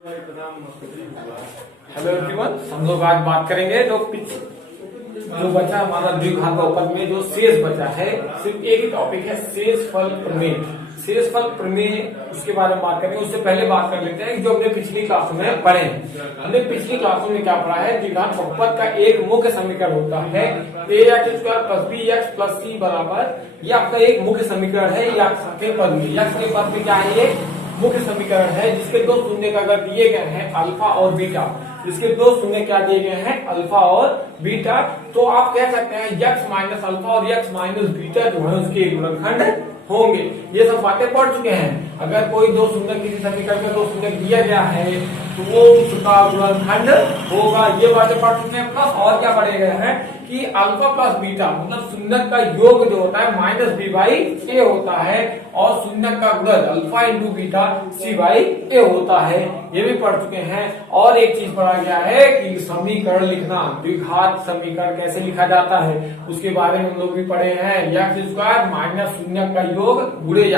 Hello everyone, हम लोग आज बात करेंगे जो बचा हमारा द्विघात बहुपद में जो शेष बचा है, सिर्फ एक ही टॉपिक है, शेषफल प्रमेय। शेषफल प्रमेय उसके बारे में बात करेंगे। उससे पहले बात कर लेते हैं जो हमने पिछली क्लास में पढ़े हैं। हमने पिछली क्लास में क्या पढ़ा है, द्विघात बहुपद का एक मुख्य समीकरण होता है ax² + bx + c बराबर, ये आपका एक मुख्य समीकरण है। या के पद में क्या है, ये मुख्य समीकरण है जिसके दो शून्य का अगर दिए गए हैं अल्फा और बीटा, जिसके दो शून्य क्या दिए गए हैं अल्फा और बीटा, तो आप कह सकते हैं x माइनस अल्फा और x माइनस बीटा जो है उसके गुणनखंड होंगे। ये सब बातें पढ़ चुके हैं। अगर कोई दो शून्य किसी समीकरण में दो शून्य दिया गया है तो वो उसका गुणनखंड होगा, ये बातें पढ़ चुके हैं। प्लस और क्या पढ़े गए हैं कि अल्फा प्लस बीटा मतलब शून्य का योग जो होता है माइनस बी बाई ए होता है, और शून्य का गुणज alpha into beta C by A होता है, ये भी पढ़ चुके हैं। और एक चीज पढ़ा गया है कि समीकरण लिखना, द्विघात समीकरण कैसे लिखा जाता है उसके बारे में हम लोग भी पढ़े हैं। x² माइनस शून्य का योग गुणे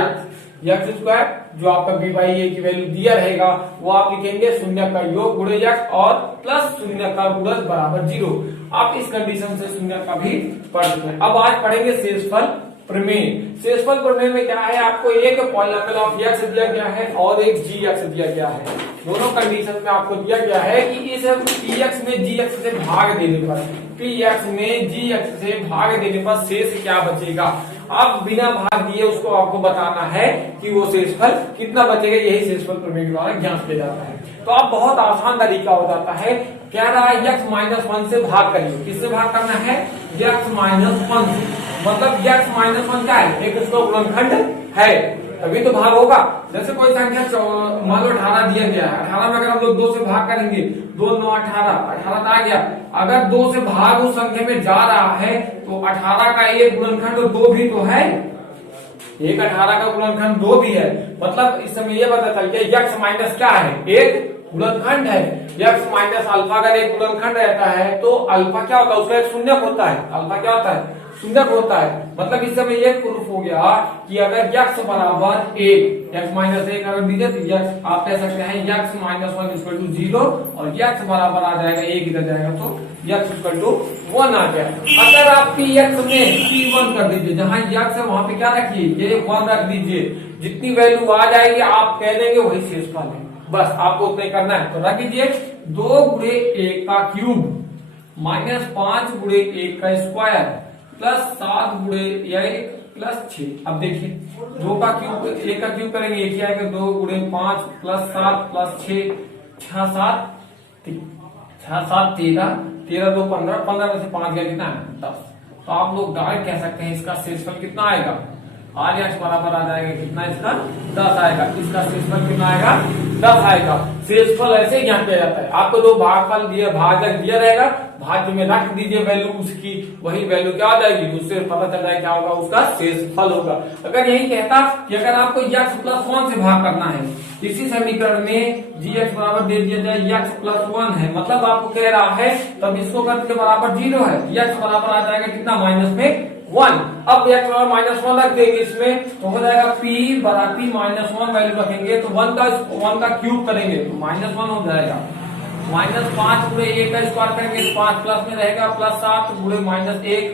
x² जो आपका बी बाई ए की वैल्यू दिया रहेगा वो आप लिखेंगे शून्य का योग गुणे x और प्लस शून्य का गुणज बराबर 0। आप इस कंडीशन से शून्य का भी पढ़ सकते हैं। अब आज पढ़ेंगे शेषफल प्रमेय। शेषफल प्रमेय में क्या है, आपको एक पॉलीनॉमियल ऑफ x दिया गया है और एक gx दिया गया है। दोनों कंडीशन में आपको दिया गया है कि इस px में gx से भाग देने पर शेष क्या बचेगा। अब बिना भाग दिए उसको आपको बताना है कि वो शेषफल कितना बचेगा। यही शेषफल प्रमेय के द्वारा ज्ञात किया जाता है। तो आप बहुत आसान तरीका हो जाता है, क्या रहा है x-1 से भाग करिए। किससे भाग करना है, x-1 से। मतलब x-1 क्या है, एक उसका गुणनखंड है तभी तो भाग होगा। जैसे कोई संख्या मान लो 18 दिया गया है, 18 में अगर हम लोग 2 से भाग करेंगे, 2 9 18 आ गया। अगर 2 से भाग उस संख्या में जा रहा है तो 18 का एक गुणनखंड 2 भी तो है, एक 18 का गुणनखंड 2 भी है। मतलब इस समय ये पता चल गया x माइनस क्या है, एक गुणनखंड है। x माइनस अल्फा अगर एक गुणनखंड रहता है तो अल्फा क्या होता है, उसका एक शून्यक होता है। अल्फा क्या होता है, शून्यक होता है। मतलब इस समय ये प्रूफ हो गया कि अगर x बराबर 1, x माइनस 1 अगर दीजिए तो x आप कह सकते हैं x माइनस 1 इक्वल टू 0, और x बराबर आ जाएगा 1 इधर जाएगा तो x इक्वल टू 1 आ गया। अगर आप px में p1 कर दीजिए, जहां x है वहां पे क्या रखिए, ये 1 रख दीजिए। जितनी वैल्यू आ जाएगी आप कह देंगे वही शेषफल है। बस आपको उतना करना है। तो रख दीजिए 2 गुणे 1 का क्यूब माइनस 5 गुणे 1 का स्क्वायर प्लस 7 गुणे 1 प्लस 6। अब देखिए 2 का क्यूब 1 का क्यूब करेंगे, एक ही आएगा 2 गुणे 5 प्लस 7 प्लस 6, 6 7 13, 13 2 15, 15 में से 5 गया कितना है 10। तो आप लोग डायरेक्ट कह सकते हैं इसका शेषफल कितना आएगा, आर्यक्स बराबर आ जाएगा कितना, इसका 10 आएगा। इसका शेषफल कितना आएगा, 10 आएगा। शेषफल ऐसे ही ज्ञात किया जाता है। आपको दो भागफल दिया, भाजक दिया रहेगा, भाज्य में रख दीजिए वैल्यू उसकी, वही वैल्यू क्या आ जाएगी, उससे पता चल जाएगा क्या होगा, उसका शेषफल होगा। अगर यही कहता कि अगर आपको x+1 से भाग करना है, इसी समीकरण में gx बराबर दे दिया जाए x+1 है, मतलब आपको कह रहा है तब इसको करने बराबर 0 है, x बराबर आ जाएगा कितना माइनस में 1। अब x बराबर -1 रख देंगे इसमें तो हो जाएगा p बराबर -1 वैल्यू रखेंगे तो 1 का क्यूब करेंगे तो -1 हो जाएगा। -5 गुणे 1 का स्क्वायर करेंगे तो 5 प्लस में रहेगा प्लस 7 गुणे -1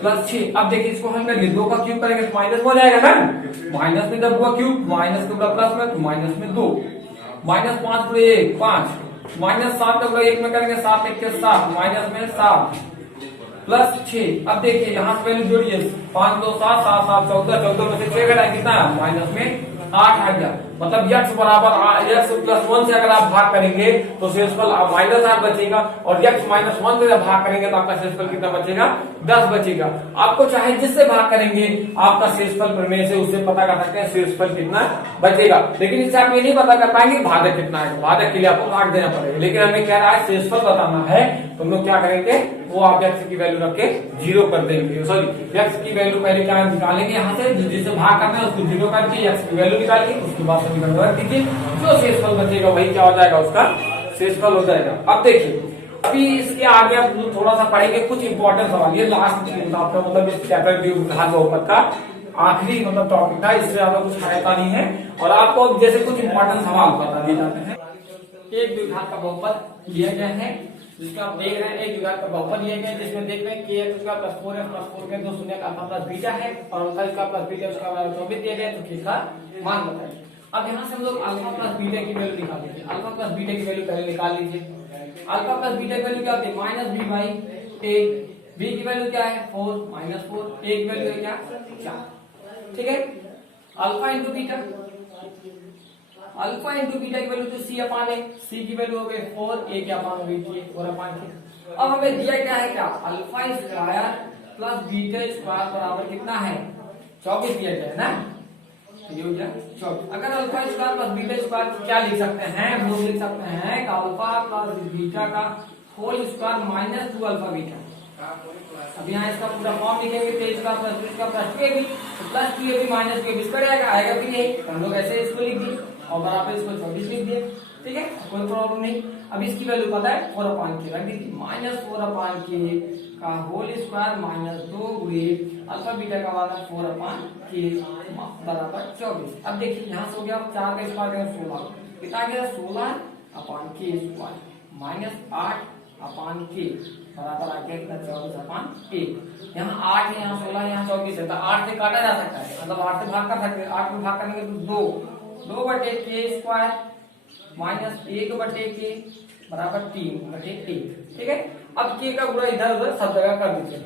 प्लस 6। अब देखिए इसको हल करेंगे, 2 का क्यूब करेंगे तो माइनस हो जाएगा ना, माइनस में जब हुआ क्यूब माइनस के प्लस में तो माइनस में 2, -5 गुणे 1 5, -7 गुणे 1 में करेंगे 7 1 के 7, माइनस में 7 प्लस 6। अब देखिए यहाँ से वैल्यू जोड़िए, 5 2 7 7 7 14, 14 में से 6 घटाए कितना माइनस में 8 आ गया। मतलब x बराबर x+1 से अगर आप भाग करेंगे तो शेषफल -8 बचेगा, और x-1 से जब भाग करेंगे तो आपका शेषफल कितना बचेगा, 10 बचेगा। आपको चाहे जिससे भाग करेंगे आपका शेषफल प्रमेय से उससे पता कर सकते हैं शेषफल कितना बचेगा। लेकिन इससे आप ये नहीं पता कर पाएंगे भाजक कितना है, भाजक के लिए आपको भाग देना पड़ेगा। लेकिन हमें क्या रहा है शेषफल बताना है तो हम लोग क्या करेंगे, वो आप x की वैल्यू रख के 0 कर देंगे। सॉरी, x की वैल्यू पहले क्या निकालेंगे, यहाँ से जिसे भाग करना है उसको 0 करके x की वैल्यू निकालिए, उसके बाद समीकरण रख दीजिए, जो शेषफल बचेगा वही क्या हो जाएगा, उसका शेषफल हो जाएगा। अब देखिए अभी इसके आगे आप थोड़ा सा पढ़ेंगे कुछ इंपॉर्टेंट सवाल, ये लास्ट आपका मतलब इस चैप्टर द्विघात बहुपद का आखिरी मतलब टॉपिक था, इससे ज्यादा कुछ फायदा नहीं है। और आपको जैसे कुछ इंपॉर्टेंट सवाल बता दिए जाते हैं। एक द्विघात का बहुपद लिया गया है, जिसका आप देख रहे हैं एक द्विघात का बहुपद लिया गया है, जिसमें देख रहे हैं के एक्स का प्लस 4 प्लस 4 के दो शून्य का अल्फा प्लस बीटा है और अल्फा का प्लस बीटा उसका 24 दिया गया है। तो के का मान बताइए। अब यहाँ से हम लोग अल्फा प्लस बीटा की वैल्यू निकाल लीजिए। अल्फा प्लस बीटा की वैल्यू पहले निकाल लीजिए। अल्फा प्लस बीटा की वैल्यू क्या होती है? Minus B by A. B की वैल्यू क्या है? 4 माइनस 4। ए की वैल्यू है क्या? 4। ठीक है। Alpha into beta, alpha into beta की वैल्यू तो सी अपान है। सी की वैल्यू हो गई 4, ए के अपान हो गई 4 अपान के। अब हमें दिया क्या है? क्या alpha square plus beta square बराबर कितना है? 24 दिया गया है ना। ये हो गया 24। अगर alpha square plus beta square क्या लिख सकते हैं? हम लोग लिख सकते हैं कि अल्फा प्लस बीटा का whole square minus 2 alpha beta. अब यहाँ इसका पूरा फॉर्म लिखेंगे तो इसका प्लस इसका प्लस 2 भी प्लस 2 भी माइनस 2 इसका आएगा भी नहीं। हम लोग ऐसे इसको लिख दिए और बराबर इसको 24 लिख दिए। ठीक है, कोई प्रॉब्लम नहीं। अब इसकी वैल्यू पता है 4 अपान के रख दी। माइनस 4 अपान के का होल स्क्वायर माइनस 2 गुणे अल्फा बीटा का वाला 4 अपान के बराबर 24। अब देखिए यहाँ से हो गया 4 का स्क्वायर करें 16 कितना गया? 16 अपान के स्क्वायर माइनस 8 अपान के बराबर आ गया कितना? 24 अपान 1। यहाँ 8 है, यहाँ 16 है, यहाँ 24 है तो 8 से काटा जा सकता है, मतलब 8 से भाग कर सकते हैं। 8 में भाग करेंगे तो 2 बटे के स्क्वायर माइनस 1 बटे के बराबर 3 बटे 1। ठीक है। अब के का गुणा इधर उधर सब जगह कर दीजिए।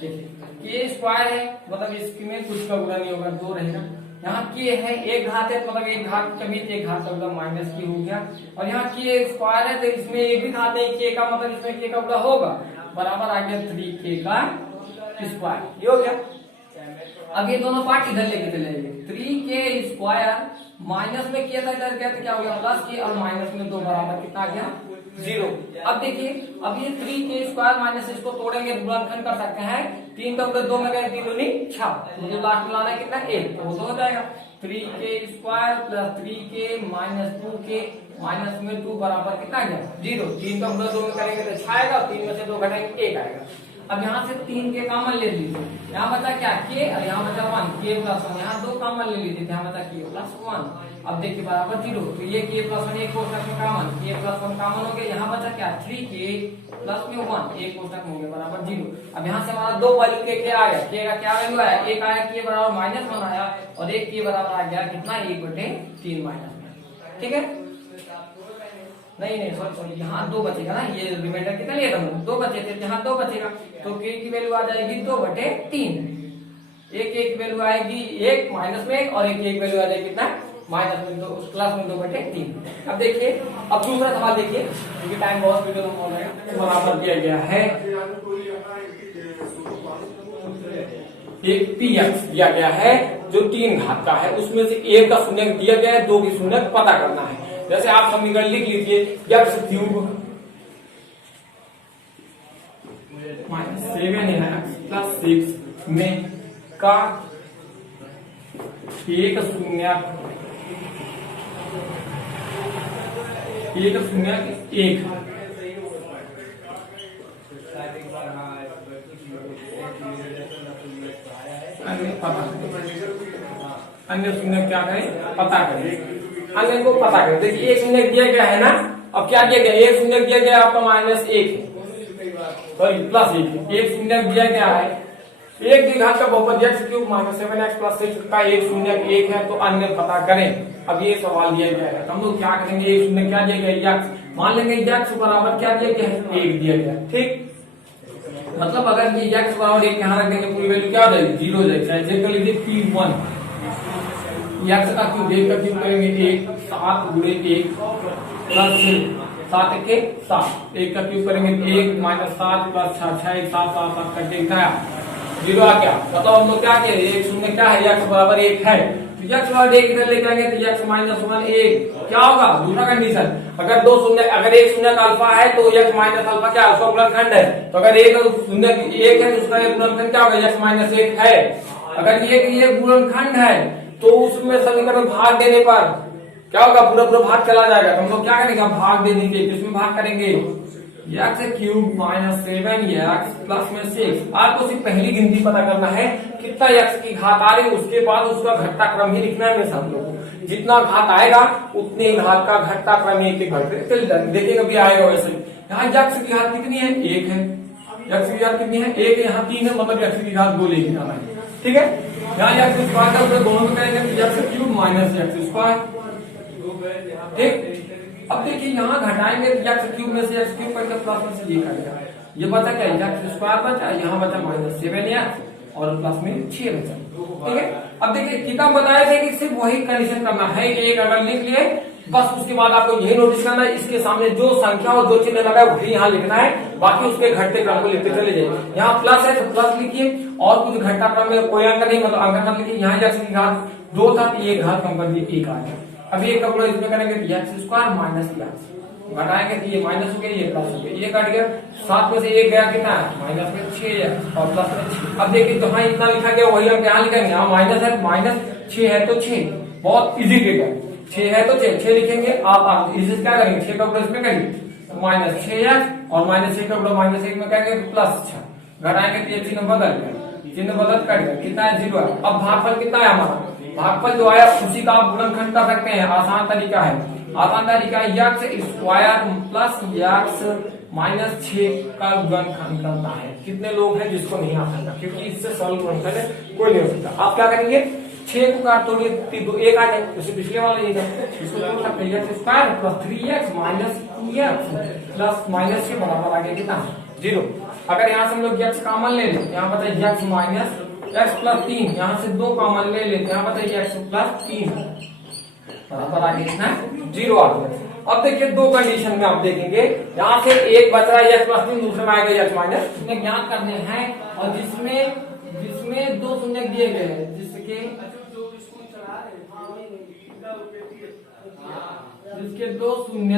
देखिए के स्क्वायर है मतलब इसमें कुछ का गुणा नहीं होगा, 2 रहेगा। यहाँ के है एक घात है मतलब एक घात के बीच एक घात का मतलब माइनस की हो गया। और यहाँ के स्क्वायर है तो इसमें एक भी घात नहीं, के का मतलब इसमें के का गुणा होगा बराबर आ गया 3k का स्क्वायर। ये हो गया। अब ये दोनों पार्ट इधर लेके चले जाएंगे। 3k स्क्वायर माइनस में किया था इधर गया तो क्या हो गया? प्लस के और माइनस में 2 बराबर कितना आ गया? 0। अब देखिए अब ये 3k स्क्वायर माइनस इसको तोड़ेंगे गुणनखंड कर सकते हैं। 3 का गुणा 2 में गए 3 दूनी 6 मतलब लास्ट में लाना है कितना? 1 तो वो तो हो जाएगा 3k square plus 3k minus 2k minus में 2 बराबर कितना आ गया? 0। 3 का गुणा 2 में करेंगे तो 6 आएगा, 3 में से 2 घटाएंगे 1 आएगा। अब यहाँ से 3 के कॉमन ले लीजिए। यहाँ बचा क्या? के और यहाँ बचा 1 के प्लस 1। यहाँ 2 कॉमन ले लीजिए, यहाँ बचा के प्लस 1। अब देखिए बराबर 0 तो ये के प्लस 1 एक कोष्टक में कॉमन, के प्लस 1 कॉमन हो गया। यहाँ बचा क्या? 3k प्लस में 1 एक कोष्टक में हो गया बराबर 0। अब यहाँ से हमारा 2 वैल्यू के आ गया। के का क्या वैल्यू आया? एक आया के बराबर माइनस 1 आया और एक के बराबर आ गया कितना? 1/3 माइनस में। ठीक है। नहीं सॉरी यहाँ 2 बचेगा ना, ये रिमाइंडर कितना लिया था? 2 बचे थे, यहाँ 2 बचेगा तो के की वैल्यू आ जाएगी 2/3। एक की वैल्यू आएगी 1 माइनस में 1 और एक वैल्यू आ जाएगी कितना? माइनस में 2 प्लस में 2/3। अब देखिए अब दूसरा सवाल देखिए क्योंकि टाइम बहुत वीडियो हो रहा है। बराबर दिया गया है एक px दिया गया है जो 3 घात का है, उसमें से 1 का शून्यक दिया गया है, 2 की शून्यक पता करना है। जैसे आप समीकरण लिख लीजिए x cube minus 7x plus 6 में का 1 शून्यक 1 अन्य शून्य क्या करें? पता करें। अन्य को पता करें। देखिए 1 शून्य दिया गया है ना। अब क्या दिया गया? 1 शून्य दिया गया आपका -1 सॉरी प्लस 1 शून्य दिया गया है। एक द्विघात का बहुपद x cube minus 7x plus 6 का 1 शून्य 1 है तो अन्य पता करें। अब ये सवाल दिया गया है हम लोग क्या करेंगे? 1 शून्य क्या दिया गया? x मान लेंगे x बराबर क्या दिया गया है? 1 दिया गया। ठीक, मतलब अगर ये x बराबर 1 यहाँ रख देंगे पूरी वैल्यू क्या हो जाएगी? 0 हो जाएगी। ऐसे कर लीजिए p1 x का क्यूब 1 का क्यूब करेंगे 1 7 गुणे 1 प्लस 7 के 7 1 का क्यूब करेंगे 1 माइनस 7 प्लस 6 1 7 7 7 करके कितना 0 आ गया। मतलब हम लोग क्या किए? 1 शून्य क्या है? x बराबर 1 है तो x बराबर 1 इधर लेके आएंगे तो x माइनस 1 1 क्या होगा? दूसरा कंडीशन अगर 2 शून्य अगर 1 शून्य का अल्फा है तो x माइनस अल्फा क्या? उसका गुणनखंड है। तो अगर 1 शून्य 1 है तो उसका गुणनखंड क्या होगा? x माइनस 1 है। अगर ये गुणनखंड है तो उसमें समीकरण भाग देने पर क्या होगा? पूरा भाग चला जाएगा। तो हम लोग क्या करेंगे? भाग दे देंगे। किसमें भाग करेंगे? X cube minus 7 x plus में 6। आपको सिर्फ पहली गिनती पता करना है कितना एक्स की घात आ रही है, उसके बाद उसका घटता क्रम ही लिखना है मेरे साथ लोगों को। जितना घात आएगा उतने ही घात का घटता क्रम एक एक घटते चल जाएंगे। देखिए कभी आएगा वैसे। यहाँ एक्स की घात कितनी है? 1 है। एक्स की घात कितनी है? 1 है। यहाँ 3 है, मतलब एक्स की घात 2 लेके जाना है। ठीक है, यहाँ एक्स स्क्वायर का उपयोग दोनों में करेंगे, x cube minus x square. ठीक, अब देखिए यहाँ घटाएंगे तो एक्स क्यूब में से एक्स क्यूब करके प्लस में से ये कटेगा, ये बचा क्या? एक्स स्क्वायर बचा, यहाँ बचा माइनस 7 एक्स और प्लस में 6 बचा। ठीक है, अब देखिए कितना बताया था कि सिर्फ वही कंडीशन करना है कि एक अगर लिख लिए बस, उसके बाद आपको यही नोटिस करना है इसके सामने जो संख्या और जो चिन्ह लगा है वही यहाँ लिखना है, बाकी उसके घटते क्रम को लिखते चले जाइए। यहाँ प्लस है तो प्लस लिखिए और कुछ घटता क्रम में कोई अंक नहीं, मतलब अंक मत लिखिए। यहाँ एक्स की घात 2 था तो एक घात कम कर दिए 1 आ गया। अब एक कपड़ा इसमें करेंगे तो एक्स स्क्वायर माइनस एक्स, घटाएंगे तो ये माइनस हो गया, ये प्लस हो गया, ये कट गया। 7 में से 1 गया कितना है? माइनस में 6 और प्लस में 6। अब देखिए जहाँ इतना लिखा गया वही हम यहाँ लिखेंगे। यहाँ माइनस है, माइनस 6 है तो 6, बहुत इजी ट्रिक है। 6 है तो 6 लिखेंगे आप इसे क्या करेंगे? 6 का उपयोग इसमें करेंगे माइनस 6 और माइनस 6 का उपयोग माइनस 1 में करेंगे तो प्लस 6, घटाएंगे तो ये चिन्ह बदल गया, चिन्ह बदल कट गया, कितना है? 0 है। अब भागफल कितना है हमारा? भागफल जो आया उसी का आप गुणनखंड कर सकते हैं, आसान तरीका है। आसान तरीका है x square plus x minus 6 का गुणनखंड करना है। कितने लोग हैं जिसको नहीं आ सकता? क्योंकि इससे सरल गुणनखंड कोई नहीं हो सकता। आप क्या करेंगे? 6 को काट तोड़िए, 1 आ जाए, जैसे पिछले वाला ये इसको जोड़ सकते हैं। X square plus 3x minus 2x plus minus के बराबर आ गया कितना? 0। अगर यहाँ से हम लोग एक्स कॉमन ले लें, यहाँ बताइए एक्स माइनस एक्स प्लस 3, यहाँ से 2 कॉमन ले लेते हैं, यहाँ बताइए एक्स प्लस 3 बराबर आ गया कितना? 0 आ गया। अब देखिए दो कंडीशन में आप देखेंगे, यहाँ से एक बच रहा है एक्स प्लस 3, दूसरे में आएगा एक्स माइनस। इसमें ज्ञात करने हैं और जिसमें 2 शून्य दिए गए हैं, जिसके 2 शून्य,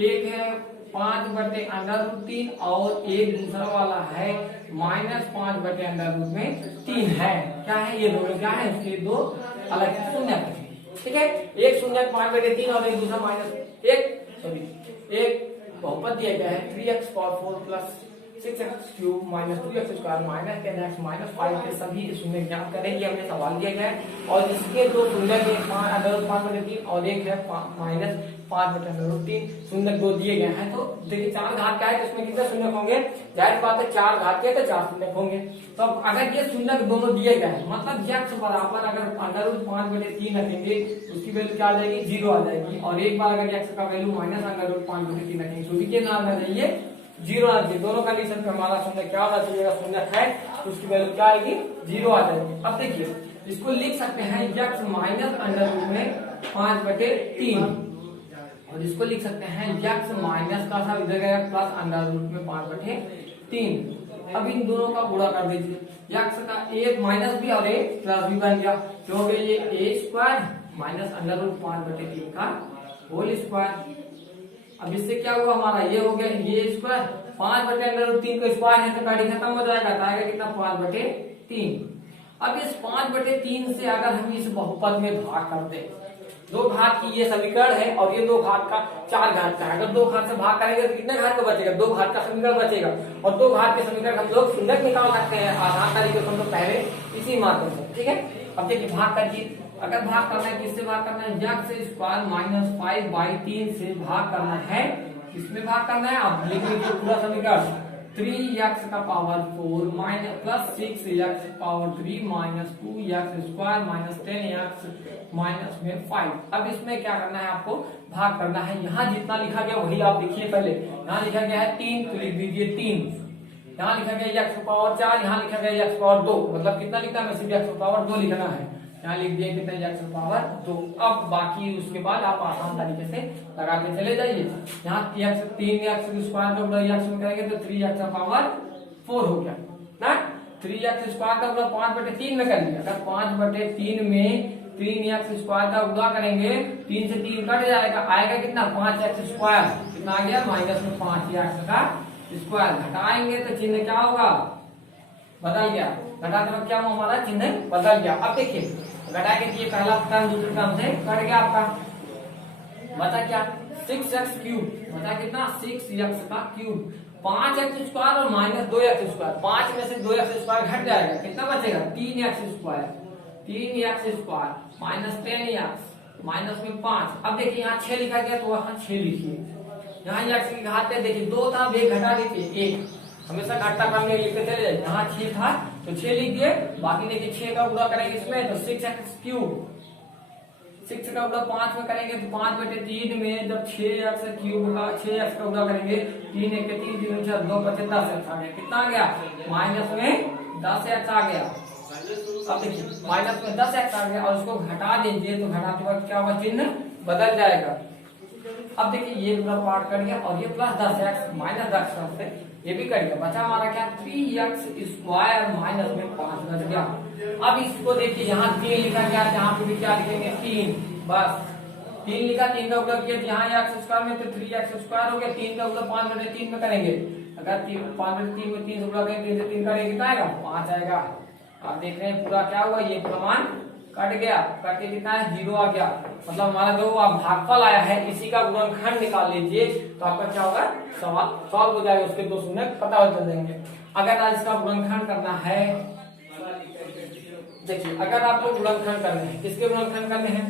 एक है 5/√3 और एक दूसरा वाला है -5/√3 है। क्या है? ये दोनों क्या है? इसके 2 अलग शून्य। ठीक है, एक शून्य 5/3 और एक दूसरा एक बहुपद दिया गया है 3x power 4 plus 6x cube minus 2x square minus 10x minus 5 के सभी शून्य ज्ञात करेंगे। हमें सवाल दिया गया है और इसके 2 शून्य के 5/3 और एक है माइनस 5/√3, शून्य 2 दिए गए हैं। तो देखिए 4 घात का है तो इसमें कितने शून्य होंगे? जाहिर बात है 4 घात के तो 4 शून्य होंगे। तो अगर ये शून्य दोनों दिए गए हैं, मतलब x बराबर अगर √5/3 रखेंगे उसकी वैल्यू क्या आ जाएगी? 0 आ जाएगी। और एक बार अगर x का वैल्यू -√5/3 रखेंगे तो भी ना आना चाहिए, 0 आना चाहिए। दोनों कंडीशन पे हमारा शून्य क्या होना चाहिए? शून्य है तो उसकी वैल्यू क्या आएगी? 0 आ जाएगी। अब देखिए इसको लिख सकते हैं x माइनस अंडर में 5/3 और इसको लिख सकते हैं x माइनस का सा इधर गया प्लस अंडर में 5/3। अब इन दोनों का गुणा कर दीजिए, x का एक माइनस भी और एक प्लस भी बन गया, तो हो गया ये a² माइनस अंडर 5/3 का होल स्क्वायर। अब इससे क्या हुआ? हमारा ये हो गया ये स्क्वायर, 5/√3 का स्क्वायर है तो काटी खत्म हो जाएगा, तो आएगा कितना? 5/3। अब इस 5/3 से अगर हम इस बहुपद में भाग करते हैं, 2 घात की ये समीकरण है और ये 2 घात का 4 घात का है। अगर 2 घात से भाग करेंगे तो कितने घात का बचेगा? 2 घात का समीकरण बचेगा और 2 घात के समीकरण हम लोग शून्य निकाल सकते हैं आसान तरीके से, हम लोग पहले इसी माध्यम से। ठीक है, अब देखिए भाग करिए। अगर भाग करना है किससे भाग करना है? x स्क्वायर माइनस 5/3 से भाग करना है। किसमें भाग करना है? आप लिख लीजिए पूरा समीकरण, 3x का power 4 minus plus 6x power 3 minus 2x square minus 10x minus में 5। अब इसमें क्या करना है? आपको भाग करना है। यहाँ जितना लिखा गया वही आप लिखिए। पहले यहाँ लिखा गया है 3 तो लिख दीजिए 3, यहाँ लिखा गया x पावर 4, यहाँ लिखा गया x पावर 2, मतलब कितना लिखना है? सिर्फ x पावर 2 लिखना है। यहाँ लिख दिया कितना? x power 2। अब बाकी उसके बाद आप आसान तरीके से लगा के चले जाइए। यहाँ 3x स्क्वायर का बड़ा x में करेंगे तो 3x पावर 4 हो गया ना। 3x स्क्वायर का बड़ा 5/3 में कर लिया। अगर 5/3 में 3x स्क्वायर का गुणा करेंगे, 3 से 3 कट जाएगा, आएगा कितना? 5x square. कितना आ गया? माइनस में 5x का स्क्वायर। घटाएंगे तो चिन्ह क्या होगा? बदल गया। घटाते वक्त क्या हुआ? हमारा चिन्ह बदल गया। अब देखिए घटा के दिए पहला टर्म दूसरे टर्म से कट गया, आपका बचा क्या? 6x³ बचा कितना 6x का क्यूब, 5x² और -2x², 5 में से 2x² घट जाएगा, कितना बचेगा 3x², 3x² -10x माइनस में 5। अब देखिए यहाँ 6 लिखा गया तो वहां 6 लिखिए, यहाँ x की घात है, देखिए 2 था, 1 घटा दीजिए 1, हमेशा घटा क्रम में लिखते चले जाए। यहाँ 6 था तो 6 लिख दिए, बाकी देखिए 6 का गुणा करेंगे इसमें तो 6x³, 6 का गुणा 5 में करेंगे तो 5/3 में जब 6x³ का 6x का गुणा करेंगे 3 1 के 3 3 4 2 5 10x आ गया, कितना आ गया माइनस में 10x आ गया। अब देखिए माइनस में 10x आ गया और उसको घटा दीजिए तो घटाते वक्त क्या होगा, चिन्ह बदल जाएगा। अब देखिए ये पूरा पार्ट कर गया और ये प्लस 10x माइनस 10 से ये भी कर गया, बचा हमारा क्या 3x² माइनस में 5 बच गया। अब इसको देखिए यहाँ 3 लिखा गया, यहाँ पे भी क्या लिखेंगे 3, बस 3 लिखा, 3 का उपयोग किया, यहाँ x² में तो 3x² हो गया, 3 का उपयोग 5/3 में करेंगे, अगर 5/3 में 3 से गुणा करेंगे 3 से 3 करेंगे कितना आएगा 5 आएगा। आप देख रहे हैं पूरा क्या हुआ, ये पूरा मान कट गया, कट के कितना है 0 आ गया, मतलब हमारा जो भागफल आया है इसी का गुणनखंड निकाल लीजिए तो आपका क्या होगा, सवाल सॉल्व हो जाएगा, उसके 2 शून्य पता हो चल जाएंगे। अगर आज इसका गुणनखंड करना है, देखिए अगर आपको गुणनखंड करने हैं, किसके गुणनखंड करने हैं,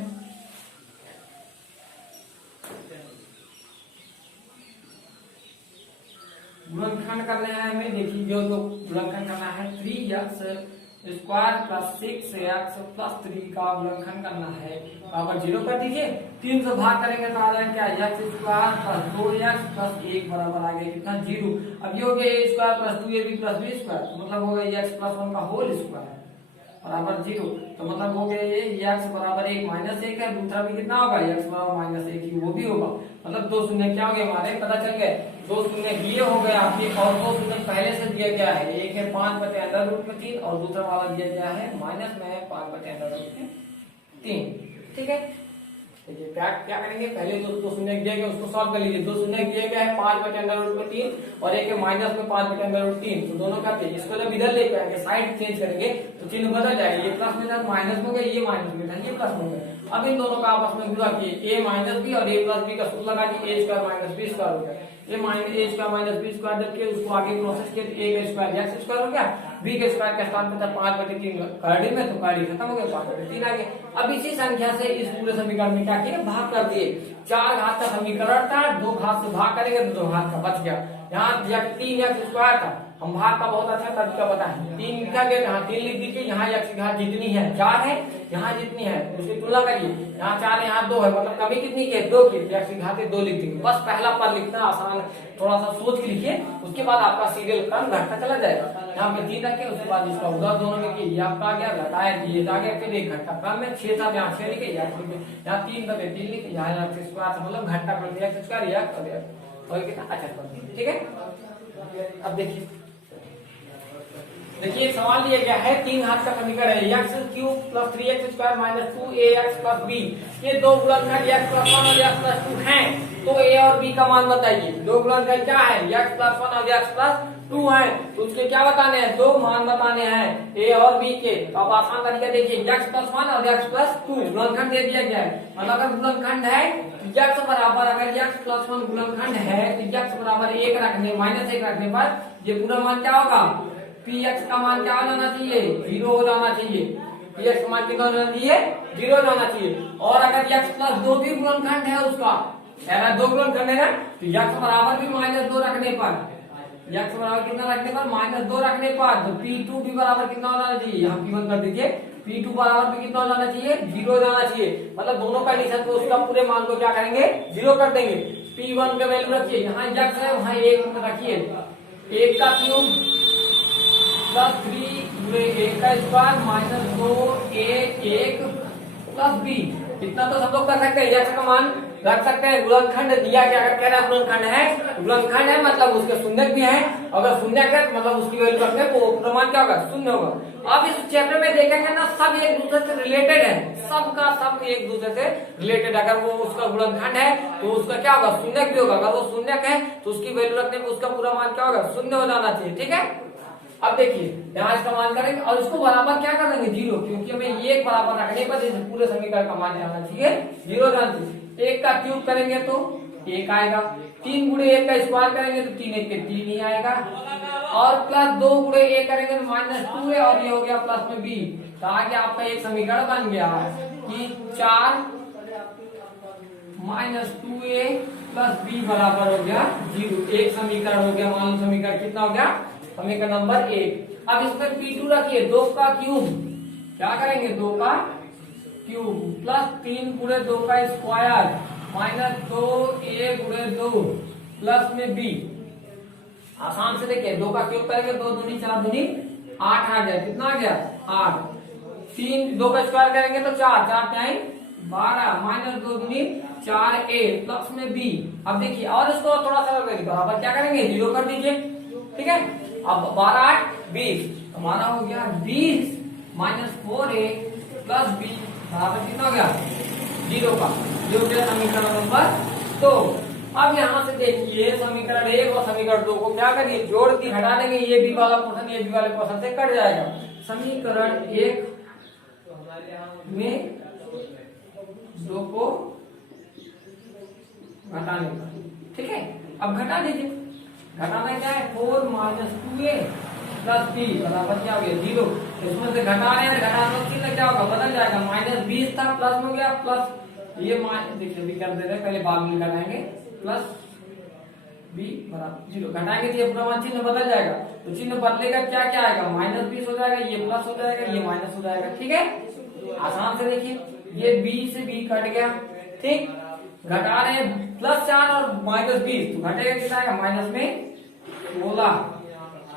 गुणनखंड करने हैं हमें, देखिए जो गुणनखंड करना है 3x² प्लस 6x प्लस 3 का गुणनखंड करना है, अगर 0 कर दीजिए, 3 से भाग करेंगे तो आ जाएगा क्या x² प्लस 2x प्लस 1 बराबर आ गया कितना 0। अब ये हो गया a² plus 2ab plus b² तो मतलब हो गया x प्लस 1 का होल स्क्वायर बराबर 0, तो मतलब हो गया ये x बराबर 1 माइनस 1 है, दूसरा भी कितना होगा x बराबर -1 ही वो भी होगा, मतलब 2 शून्य क्या हो गए हमारे पता चल गए, 2 शून्य दिए हो गए आपके और 2 शून्य पहले से दिया गया है, एक है 5/√3 और दूसरा वाला दिया गया है माइनस में 5/√3, ठीक है। देखिए क्या करेंगे, पहले दो शून्य दिए गए उसको सॉल्व कर लीजिए, 2 शून्य दिए गए है 5/√3 और एक है माइनस में 5/√3, तो दोनों क्या थे, इसको जब इधर लेके आएंगे साइड चेंज करेंगे तो चिन्ह बदल जाएगा, ये प्लस में था माइनस हो गया, ये माइनस में था ये प्लस हो गया। अब इन दोनों का आपस में गुणा किए, a माइनस बी और a प्लस बी का सूत्र लगा दिए, a² माइनस b² हो गया, a माइनस b² जब किया उसको आगे प्रोसेस किया तो a का स्क्वायर x² हो गया, b के स्क्वायर का स्थान पे था 5/3 कड़ी में तो कड़ी खत्म हो गया 5/3 आ गया। अब इसी संख्या से इस पूरे समीकरण में क्या किया भाग कर दिए, 4 घात का समीकरण था, 2 घात से भाग करेंगे तो 2 घात का बच गया, यहाँ 3x² था, हम भाग का बहुत अच्छा तरीका बताएं, 3 लिखा गया यहाँ 3 लिख दीजिए, यहाँ x की घात जितनी है 4 है, यहाँ जितनी है उसकी तुलना करिए, यहाँ 4 है यहाँ 2 है, मतलब कमी कितनी की है 2 की, x की घात 2 लिख देंगे, बस पहला पद लिखना आसान, थोड़ा सा सोच के लिखिए, उसके बाद आपका सीरियल क्रम घटता चला जाएगा। यहाँ पे 3 रखे उसके बाद इसका उधर दोनों में ये आपका आ गया, घटाया ये आ गया, फिर एक घटता क्रम में 6 था, यहाँ 6 लिखे, यहाँ 3 था 3 लिखे, यहाँ x² मतलब घटता क्रम x² और कितना अच्छा, ठीक है। अब देखिए सवाल दिया गया है 3 घात का समीकरण है, x³ plus 3x² minus 2ax plus b, ये दो गुणनखंड x प्लस 1 और x प्लस 2 हैं, तो a और b का मान बताइए, दो गुणनखंड क्या है x प्लस 1 और x प्लस 2 है, तो उसके क्या बताने हैं, दो मान बताने हैं a और b के। तो आप आसान तरीका देखिए, x प्लस 1 और x प्लस 2 गुणनखंड दे दिया गया है, मतलब अगर गुणनखंड है तो x बराबर, अगर x प्लस 1 गुणनखंड है तो x बराबर 1 रखने -1 रखने पर ये पूरा मान क्या होगा, px का मान क्या हो जाना चाहिए 0 हो जाना चाहिए, px का मान कितना होना चाहिए 0 हो जाना चाहिए। और अगर x प्लस 2 भी गुणनखंड है उसका, अगर 2 गुणनखंड है ना तो x बराबर भी -2 रखने पर, x बराबर कितना रखने पर -2 रखने पर, तो p2 भी बराबर कितना हो जाना चाहिए, यहाँ p1 कर दीजिए, p2 बराबर भी कितना हो जाना चाहिए 0 हो जाना चाहिए, मतलब दोनों कंडीशन को उसका पूरे मान को क्या करेंगे 0 कर देंगे। p1 का वैल्यू रखिए, यहाँ x है वहाँ 1 रखिए, 1 का क्यूब प्लस 3 गुणे 1 का स्क्वायर माइनस 2 1 प्लस b, इतना तो सब लोग कर सकते हैं, x का मान रख सकते हैं। गुणनखंड दिया गया, अगर कह रहा है गुणनखंड है, गुणनखंड है मतलब उसके शून्य भी है, अगर शून्य है मतलब उसकी वैल्यू रखने वो प्रमाण क्या होगा शून्य होगा। अब इस चैप्टर में देखेंगे ना सब एक दूसरे से रिलेटेड है, सबका सब एक दूसरे से रिलेटेड, अगर वो उसका गुणनखंड है तो उसका क्या होगा शून्य भी होगा, अगर वो शून्य है तो उसकी वैल्यू रखने पर उसका पूरा मान क्या होगा शून्य हो जाना चाहिए, ठीक है। अब देखिए यहाँ इसका मान करेंगे और इसको बराबर क्या कर देंगे 0, क्योंकि हमें ये बराबर रखने पर इस पूरे समीकरण का मान जाना चाहिए 0 जाना चाहिए। 1 का क्यूब करेंगे तो 1 आएगा। 3 गुणे 1 का स्क्वायर करेंगे तो 3 1 के 3 ही आएगा, और प्लस 2 गुणे 1 करेंगे तो -2 है, और ये हो गया प्लस में b। तो आगे आपका एक समीकरण बन गया कि 4 -2a प्लस b बराबर हो गया 0। एक समीकरण हो गया, मान लो समीकरण कितना हो गया, समीकरण नंबर 1। अब इसमें p2 रखिए, 2 का क्यूब, क्या करेंगे 2 का क्यूब प्लस 3 गुणे 2 का स्क्वायर -2a गुणे 2 प्लस में b। आसान से देखिए, 2 का क्यूब करेंगे 2 दूनी 4 दूनी 8 आ गया, कितना आ गया 8। 3 2 का स्क्वायर करेंगे तो 4 4 टाइम 12 -2 दूनी 4a प्लस में b। अब देखिए, और इसको थोड़ा सा बराबर क्या करेंगे, 0 कर दीजिए, ठीक है। अब 12 8 20, हमारा हो गया 20 -4a प्लस b बराबर कितना हो गया 0 का, जो कि समीकरण नंबर 2। अब यहाँ से देखिए, समीकरण 1 और समीकरण 2 को क्या करिए, जोड़ के हटा देंगे, ये बी वाला पोर्शन ये बी वाले पोर्शन से कट जाएगा। समीकरण 1 में 2 को घटाने का, ठीक है। अब घटा दीजिए, घटाना क्या है, 4 -2a प्लस b बराबर क्या हो गया 0। इसमें से घटा रहे हैं, घटाने चिन्ह क्या होगा, बदल जाएगा, -20 था प्लस में हो गया प्लस, ये देखिए भी कर दे रहे हैं, पहले बाद में घटाएंगे, प्लस b बराबर 0। घटाएंगे तो ये पूरा चिन्ह बदल जाएगा, तो चिन्ह बदलेगा, क्या क्या आएगा, -20 हो जाएगा, ये प्लस हो जाएगा, ये माइनस हो जाएगा, ठीक है। आसान से देखिए, ये b से b कट गया, ठीक। घटा रहे हैं +4 और -20, तो घटेगा कितना आएगा, माइनस में 16,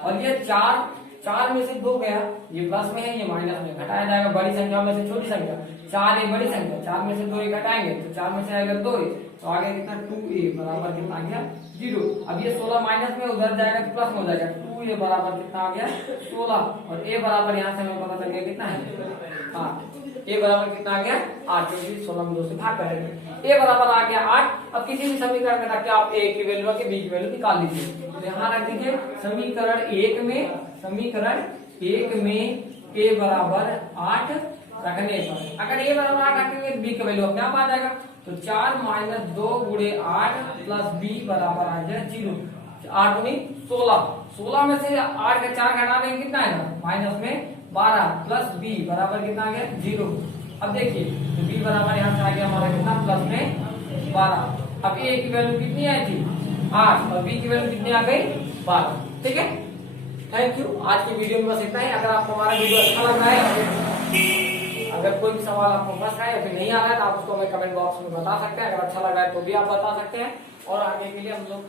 और ये 4 में से 2 गया, ये प्लस में है, ये माइनस में, घटाया जाएगा बड़ी संख्या में से छोटी संख्या। 4 एक बड़ी संख्या, 4 में से 2 एक घटाएंगे तो 4 में से आएगा 2, तो आगे कितना 2a बराबर कितना आ गया 0। अब ये 16 माइनस में उधर जाएगा तो प्लस में हो जाएगा, 2a बराबर कितना आ गया 16, और a बराबर यहाँ से हमें पता चल गया कितना है 8। a बराबर कितना आ गया 8, क्योंकि 16 में 2 से भाग करेंगे, a बराबर आ गया 8। अब किसी भी समीकरण में रख के आप a की वैल्यू के b की वैल्यू निकाल लीजिए। तो यहाँ रख दीजिए, समीकरण 1 में a बराबर 8 रखने पर, अगर a बराबर 8 रखेंगे तो b का वैल्यू अपने आप आ जाएगा, तो 4 -2 गुणे 8 प्लस b बराबर आ जाए 0। 8 दूनी 16, 16 में से 8 का 4 घटा देंगे कितना है ना, माइनस में 12 प्लस b बराबर कितना आ गया 0। अब देखिए, तो b बराबर यहाँ से आ गया हमारा कितना, प्लस में 12। अब a की वैल्यू कितनी आई थी 8, और b की वैल्यू कितनी आ गई 12, ठीक है। Thank you. आज की वीडियो में बस इतना ही। अगर आपको हमारा वीडियो अच्छा लग रहा है, अगर कोई भी सवाल आपको फंस रहा है या फिर नहीं आ रहा है, तो आप उसको हमें कमेंट बॉक्स में बता सकते हैं। अगर अच्छा लग रहा है तो भी आप बता सकते हैं, और आगे के लिए हम लोग